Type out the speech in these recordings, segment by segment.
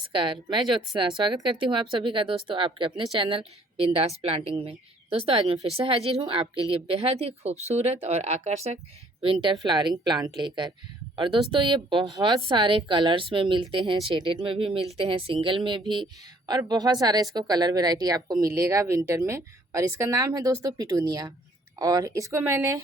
नमस्कार, मैं ज्योत्सना स्वागत करती हूँ आप सभी का दोस्तों आपके अपने चैनल बिंदास प्लांटिंग में। दोस्तों आज मैं फिर से हाजिर हूँ आपके लिए बेहद ही खूबसूरत और आकर्षक विंटर फ्लावरिंग प्लांट लेकर। और दोस्तों ये बहुत सारे कलर्स में मिलते हैं, शेडेड में भी मिलते हैं, सिंगल में भी, और बहुत सारा इसको कलर वेराइटी आपको मिलेगा विंटर में। और इसका नाम है दोस्तों पिटूनिया। और इसको मैंने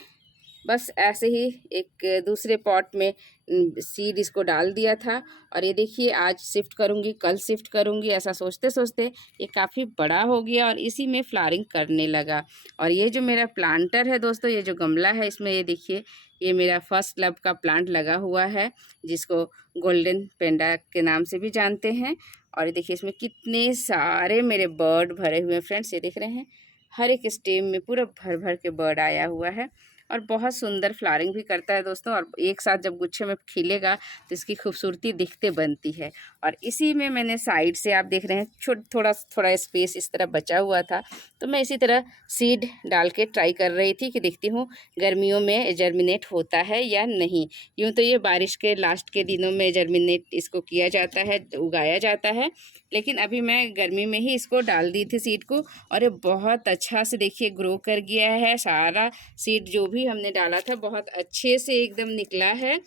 बस ऐसे ही एक दूसरे पॉट में सीड इसको डाल दिया था। और ये देखिए आज शिफ्ट करूँगी, कल शिफ्ट करूँगी, ऐसा सोचते सोचते ये काफ़ी बड़ा हो गया और इसी में फ्लावरिंग करने लगा। और ये जो मेरा प्लांटर है दोस्तों, ये जो गमला है इसमें ये देखिए ये मेरा फर्स्ट लव का प्लांट लगा हुआ है, जिसको गोल्डन पेंडा के नाम से भी जानते हैं। और ये देखिए इसमें कितने सारे मेरे बर्ड भरे हुए हैं फ्रेंड्स, ये देख रहे हैं। हर एक स्टेम में पूरा भर भर के बर्ड आया हुआ है और बहुत सुंदर फ्लावरिंग भी करता है दोस्तों। और एक साथ जब गुच्छे में खिलेगा तो इसकी खूबसूरती दिखते बनती है। और इसी में मैंने साइड से आप देख रहे हैं थोड़ा थोड़ा स्पेस इस तरह बचा हुआ था, तो मैं इसी तरह सीड डाल के ट्राई कर रही थी कि देखती हूँ गर्मियों में जर्मिनेट होता है या नहीं। यूँ तो ये बारिश के लास्ट के दिनों में जर्मिनेट इसको किया जाता है, उगाया जाता है, लेकिन अभी मैं गर्मी में ही इसको डाल दी थी सीड को। और ये बहुत अच्छा से देखिए ग्रो कर गया है। सारा सीड जो भी हमने डाला था बहुत अच्छे से एकदम निकला है।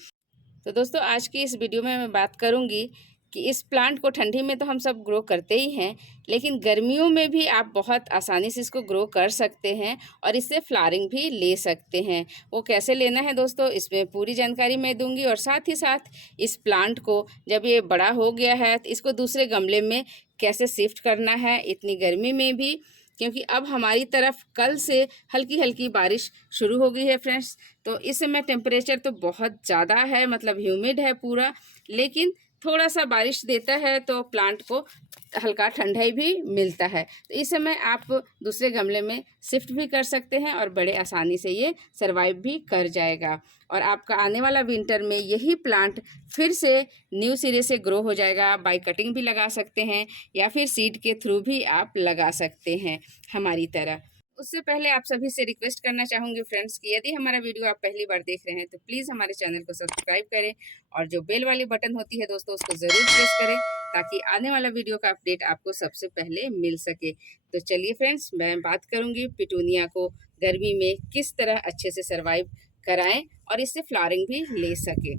तो दोस्तों आज की इस वीडियो में मैं बात करूंगी कि इस प्लांट को ठंडी में तो हम सब ग्रो करते ही हैं, लेकिन गर्मियों में भी आप बहुत आसानी से इसको ग्रो कर सकते हैं और इससे फ्लावरिंग भी ले सकते हैं। वो कैसे लेना है दोस्तों, इसमें पूरी जानकारी मैं दूंगी। और साथ ही साथ इस प्लांट को जब ये बड़ा हो गया है तो इसको दूसरे गमले में कैसे शिफ्ट करना है इतनी गर्मी में भी, क्योंकि अब हमारी तरफ कल से हल्की हल्की बारिश शुरू हो गई है फ्रेंड्स। तो इस समय टेम्परेचर तो बहुत ज़्यादा है, मतलब ह्यूमिड है पूरा, लेकिन थोड़ा सा बारिश देता है तो प्लांट को हल्का ठंडाई भी मिलता है। तो इस समय आप दूसरे गमले में शिफ्ट भी कर सकते हैं और बड़े आसानी से ये सरवाइव भी कर जाएगा। और आपका आने वाला विंटर में यही प्लांट फिर से न्यू सिरे से ग्रो हो जाएगा। बाई कटिंग भी लगा सकते हैं या फिर सीड के थ्रू भी आप लगा सकते हैं हमारी तरह। उससे पहले आप सभी से रिक्वेस्ट करना चाहूँगी फ्रेंड्स कि यदि हमारा वीडियो आप पहली बार देख रहे हैं तो प्लीज़ हमारे चैनल को सब्सक्राइब करें और जो बेल वाली बटन होती है दोस्तों उसको ज़रूर प्रेस करें, ताकि आने वाला वीडियो का अपडेट आपको सबसे पहले मिल सके। तो चलिए फ्रेंड्स, मैं बात करूँगी पिटूनिया को गर्मी में किस तरह अच्छे से सर्वाइव कराएं और इससे फ्लावरिंग भी ले सके।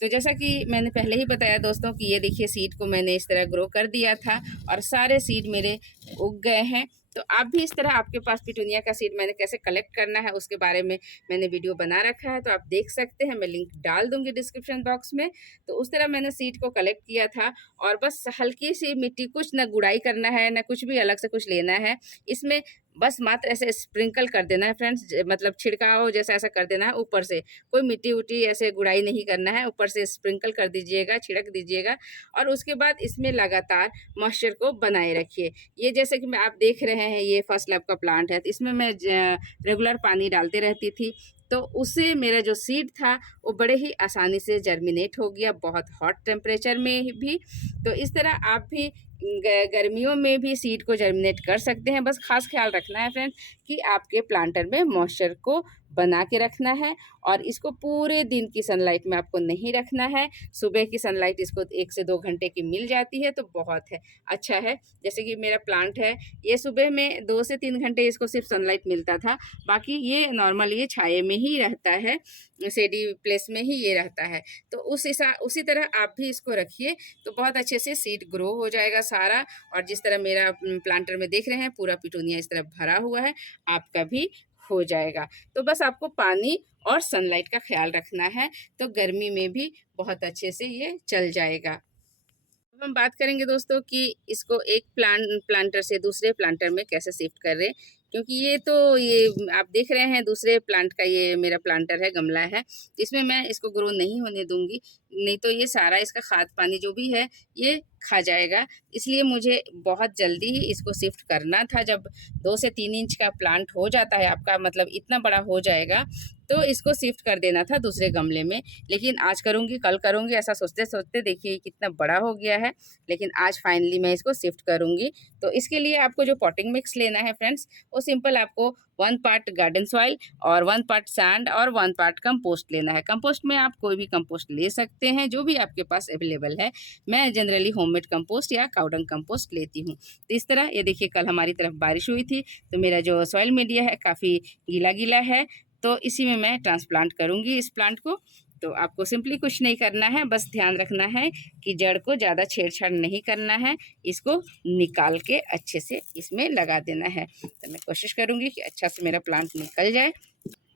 तो जैसा कि मैंने पहले ही बताया दोस्तों कि ये देखिए सीड को मैंने इस तरह ग्रो कर दिया था और सारे सीड मेरे उग गए हैं। तो आप भी इस तरह, आपके पास पिटूनिया का सीड मैंने कैसे कलेक्ट करना है उसके बारे में मैंने वीडियो बना रखा है, तो आप देख सकते हैं, मैं लिंक डाल दूंगी डिस्क्रिप्शन बॉक्स में। तो उस तरह मैंने सीड को कलेक्ट किया था और बस हल्की सी मिट्टी, कुछ ना गुड़ाई करना है ना कुछ भी अलग से कुछ लेना है इसमें, बस मात्र ऐसे स्प्रिंकल कर देना है फ्रेंड्स, मतलब छिड़काव जैसा ऐसा कर देना है ऊपर से। कोई मिट्टी उट्टी ऐसे गुड़ाई नहीं करना है, ऊपर से स्प्रिंकल कर दीजिएगा, छिड़क दीजिएगा। और उसके बाद इसमें लगातार मॉइस्चर को बनाए रखिए। ये जैसे कि मैं आप देख रहे हैं ये फर्स्ट लव का प्लांट है, तो इसमें मैं रेगुलर पानी डालते रहती थी, तो उससे मेरा जो सीड था वो बड़े ही आसानी से जर्मिनेट हो गया, बहुत हॉट टेम्परेचर में भी। तो इस तरह आप भी गर्मियों में भी सीड को जर्मिनेट कर सकते हैं। बस खास ख्याल रखना है फ्रेंड्स कि आपके प्लांटर में मॉइस्चर को बना के रखना है और इसको पूरे दिन की सनलाइट में आपको नहीं रखना है। सुबह की सनलाइट इसको 1 से 2 घंटे की मिल जाती है तो बहुत है, अच्छा है। जैसे कि मेरा प्लांट है, ये सुबह में 2 से 3 घंटे इसको सिर्फ सनलाइट मिलता था, बाकी ये नॉर्मल ये छाये में ही रहता है, शेडी प्लेस में ही ये रहता है। तो उसी तरह आप भी इसको रखिए तो बहुत अच्छे से सीड ग्रो हो जाएगा सारा। और जिस तरह मेरा प्लांटर में देख रहे हैं पूरा पिटूनिया इस तरह भरा हुआ है, आपका भी हो जाएगा। तो बस आपको पानी और सनलाइट का ख्याल रखना है, तो गर्मी में भी बहुत अच्छे से ये चल जाएगा। अब हम बात करेंगे दोस्तों कि इसको एक प्लांटर से दूसरे प्लांटर में कैसे शिफ्ट कर रहे हैं, क्योंकि ये आप देख रहे हैं दूसरे प्लांट का ये मेरा प्लांटर है, गमला है, इसमें मैं इसको ग्रो नहीं होने दूंगी, नहीं तो ये सारा इसका खाद पानी जो भी है ये खा जाएगा। इसलिए मुझे बहुत जल्दी ही इसको शिफ्ट करना था। जब 2 से 3 इंच का प्लांट हो जाता है आपका, मतलब इतना बड़ा हो जाएगा, तो इसको शिफ्ट कर देना था दूसरे गमले में। लेकिन आज करूँगी कल करूँगी ऐसा सोचते सोचते देखिए कितना बड़ा हो गया है, लेकिन आज फाइनली मैं इसको शिफ्ट करूँगी। तो इसके लिए आपको जो पॉटिंग मिक्स लेना है फ्रेंड्स, वो सिंपल आपको 1 पार्ट गार्डन सॉइल और 1 पार्ट सैंड और 1 पार्ट कंपोस्ट लेना है। कंपोस्ट में आप कोई भी कंपोस्ट ले सकते हैं, जो भी आपके पास अवेलेबल है। मैं जनरली होममेड कंपोस्ट या काउडंग कंपोस्ट लेती हूँ। तो इस तरह ये देखिए, कल हमारी तरफ बारिश हुई थी, तो मेरा जो सॉइल मीडिया है काफ़ी गीला गीला है, तो इसी में मैं ट्रांसप्लांट करूँगी इस प्लांट को। तो आपको सिंपली कुछ नहीं करना है, बस ध्यान रखना है कि जड़ को ज़्यादा छेड़छाड़ नहीं करना है, इसको निकाल के अच्छे से इसमें लगा देना है। तो मैं कोशिश करूँगी कि अच्छा से मेरा प्लांट निकल जाए।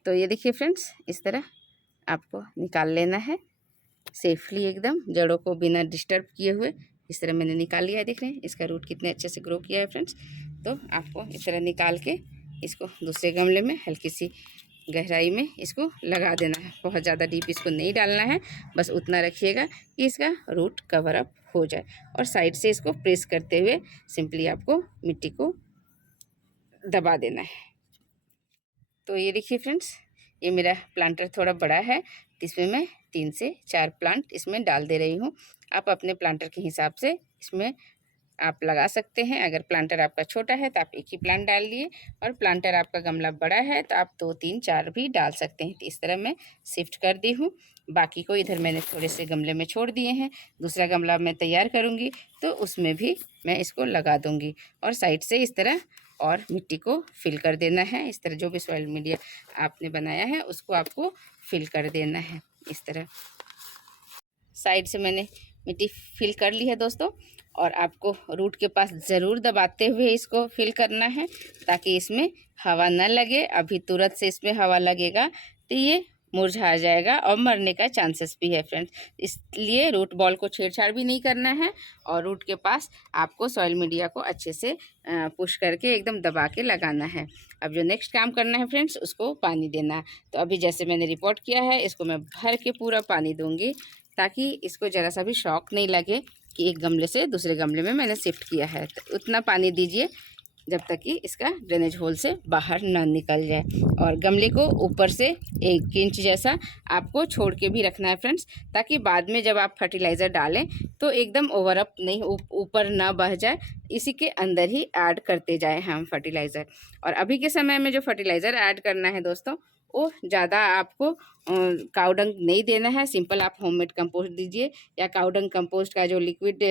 तो ये देखिए फ्रेंड्स, इस तरह आपको निकाल लेना है सेफली, एकदम जड़ों को बिना डिस्टर्ब किए हुए। इस तरह मैंने निकाल लिया है, देख रहे हैं इसका रूट कितने अच्छे से ग्रो किया है फ्रेंड्स। तो आपको इस तरह निकाल के इसको दूसरे गमले में हल्की सी गहराई में इसको लगा देना है। बहुत ज़्यादा डीप इसको नहीं डालना है, बस उतना रखिएगा कि इसका रूट कवर अप हो जाए। और साइड से इसको प्रेस करते हुए सिंपली आपको मिट्टी को दबा देना है। तो ये देखिए फ्रेंड्स, ये मेरा प्लांटर थोड़ा बड़ा है, तो इसमें मैं 3 से 4 प्लांट इसमें डाल दे रही हूँ। आप अपने प्लांटर के हिसाब से इसमें आप लगा सकते हैं। अगर प्लांटर आपका छोटा है तो आप 1 ही प्लांट डाल लिए, और प्लांटर आपका गमला बड़ा है तो आप 2, 3, 4 भी डाल सकते हैं। तो इस तरह मैं शिफ्ट कर दी हूँ। बाकी को इधर मैंने थोड़े से गमले में छोड़ दिए हैं। दूसरा गमला मैं तैयार करूँगी तो उसमें भी मैं इसको लगा दूँगी। और साइड से इस तरह और मिट्टी को फिल कर देना है। इस तरह जो भी सॉइल मीडिया आपने बनाया है उसको आपको फिल कर देना है। इस तरह साइड से मैंने मिट्टी फिल कर ली है दोस्तों। और आपको रूट के पास ज़रूर दबाते हुए इसको फिल करना है, ताकि इसमें हवा न लगे। अभी तुरंत से इसमें हवा लगेगा तो ये मुरझा जाएगा और मरने का चांसेस भी है फ्रेंड्स। इसलिए रूट बॉल को छेड़छाड़ भी नहीं करना है, और रूट के पास आपको सॉइल मीडिया को अच्छे से पुश करके एकदम दबा के लगाना है। अब जो नेक्स्ट काम करना है फ्रेंड्स, उसको पानी देना है। तो अभी जैसे मैंने रिपोर्ट किया है, इसको मैं भर के पूरा पानी दूँगी, ताकि इसको ज़रा सा भी शॉक नहीं लगे कि एक गमले से दूसरे गमले में मैंने शिफ्ट किया है। तो उतना पानी दीजिए जब तक कि इसका ड्रेनेज होल से बाहर ना निकल जाए। और गमले को ऊपर से 1 इंच जैसा आपको छोड़ के भी रखना है फ्रेंड्स, ताकि बाद में जब आप फर्टिलाइज़र डालें तो एकदम ओवर अप नहीं, ऊपर ना बह जाए। इसी के अंदर ही ऐड करते जाए हम फर्टिलाइज़र। और अभी के समय में जो फर्टिलाइज़र ऐड करना है दोस्तों, वो ज़्यादा आपको काउडंग नहीं देना है। सिंपल आप होममेड कंपोस्ट दीजिए, या काउडंग कंपोस्ट का जो लिक्विड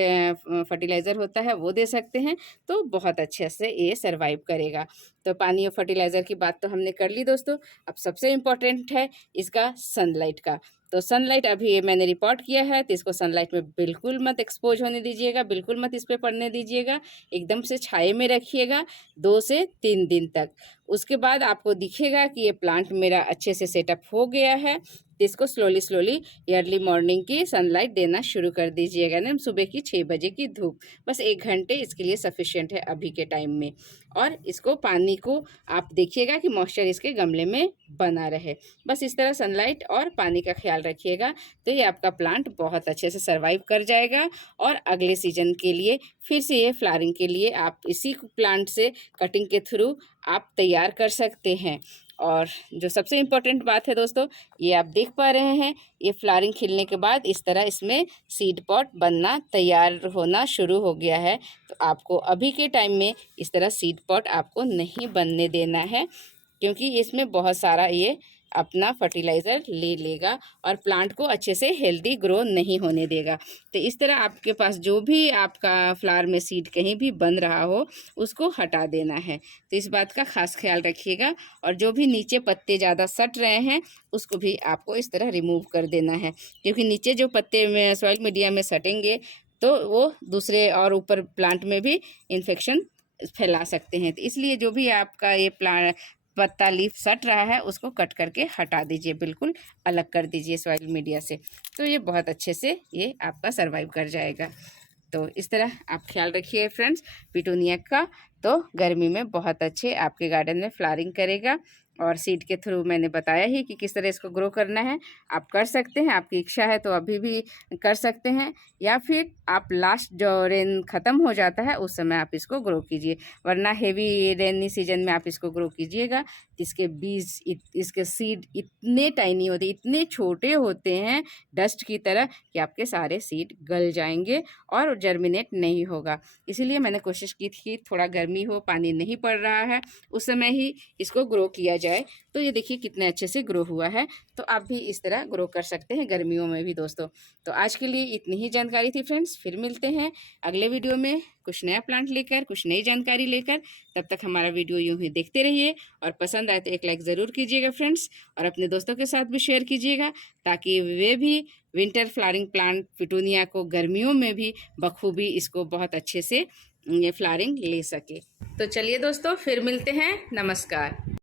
फर्टिलाइज़र होता है वो दे सकते हैं, तो बहुत अच्छे से ये सर्वाइव करेगा। तो पानी और फर्टिलाइज़र की बात तो हमने कर ली दोस्तों। अब सबसे इम्पोर्टेंट है इसका सनलाइट का। तो सनलाइट अभी ये मैंने रिपोर्ट किया है, तो इसको सनलाइट में बिल्कुल मत एक्सपोज होने दीजिएगा, बिल्कुल मत इस पर पड़ने दीजिएगा। एकदम से छाए में रखिएगा 2 से 3 दिन तक। उसके बाद आपको दिखेगा कि ये प्लांट मेरा अच्छे से सेटअप हो गया है। तो इसको स्लोली स्लोली अर्ली मॉर्निंग की सनलाइट देना शुरू कर दीजिएगा ना, सुबह की 6 बजे की धूप। बस 1 घंटे इसके लिए सफिशिएंट है अभी के टाइम में। और इसको पानी को आप देखिएगा कि मॉइस्चर इसके गमले में बना रहे। बस इस तरह सनलाइट और पानी का ख्याल रखिएगा, तो ये आपका प्लांट बहुत अच्छे से सर्वाइव कर जाएगा। और अगले सीजन के लिए फिर से ये फ्लावरिंग के लिए आप इसी प्लांट से कटिंग के थ्रू आप तैयार कर सकते हैं। और जो सबसे इम्पोर्टेंट बात है दोस्तों, ये आप देख पा रहे हैं, ये फ्लावरिंग खिलने के बाद इस तरह इसमें सीड पॉट बनना तैयार होना शुरू हो गया है। तो आपको अभी के टाइम में इस तरह सीड पॉट आपको नहीं बनने देना है, क्योंकि इसमें बहुत सारा ये अपना फर्टिलाइज़र ले लेगा और प्लांट को अच्छे से हेल्दी ग्रो नहीं होने देगा। तो इस तरह आपके पास जो भी आपका फ्लावर में सीड कहीं भी बन रहा हो, उसको हटा देना है। तो इस बात का खास ख्याल रखिएगा। और जो भी नीचे पत्ते ज़्यादा सट रहे हैं, उसको भी आपको इस तरह रिमूव कर देना है, क्योंकि नीचे जो पत्ते में सॉइल मीडिया में सटेंगे तो वो दूसरे और ऊपर प्लांट में भी इन्फेक्शन फैला सकते हैं। तो इसलिए जो भी आपका ये प्लांट पत्ता लीफ सट रहा है, उसको कट करके हटा दीजिए, बिल्कुल अलग कर दीजिए सॉइल मीडिया से। तो ये बहुत अच्छे से ये आपका सर्वाइव कर जाएगा। तो इस तरह आप ख्याल रखिए फ्रेंड्स पिटूनिया का। तो गर्मी में बहुत अच्छे आपके गार्डन में फ्लावरिंग करेगा। और सीड के थ्रू मैंने बताया ही कि किस तरह इसको ग्रो करना है। आप कर सकते हैं, आपकी इच्छा है तो अभी भी कर सकते हैं, या फिर आप लास्ट जो रेन ख़त्म हो जाता है उस समय आप इसको ग्रो कीजिए, वरना हेवी रेनी सीजन में आप इसको ग्रो कीजिएगा इसके बीज इसके सीड इतने टाइनी होते, इतने छोटे होते हैं डस्ट की तरह कि आपके सारे सीड गल जाएंगे और जर्मिनेट नहीं होगा। इसीलिए मैंने कोशिश की थी थोड़ा गर्मी हो, पानी नहीं पड़ रहा है, उस समय ही इसको ग्रो किया जाए। तो ये देखिए कितने अच्छे से ग्रो हुआ है। तो आप भी इस तरह ग्रो कर सकते हैं गर्मियों में भी दोस्तों। तो आज के लिए इतनी ही जानकारी थी फ्रेंड्स, फिर मिलते हैं अगले वीडियो में कुछ नया प्लांट लेकर, कुछ नई जानकारी लेकर। तब तक हमारा वीडियो यूं ही देखते रहिए और पसंद आए तो एक लाइक ज़रूर कीजिएगा फ्रेंड्स, और अपने दोस्तों के साथ भी शेयर कीजिएगा ताकि वे भी विंटर फ्लावरिंग प्लांट पिटूनिया को गर्मियों में भी बखूबी इसको बहुत अच्छे से ये फ्लावरिंग ले सके। तो चलिए दोस्तों, फिर मिलते हैं। नमस्कार।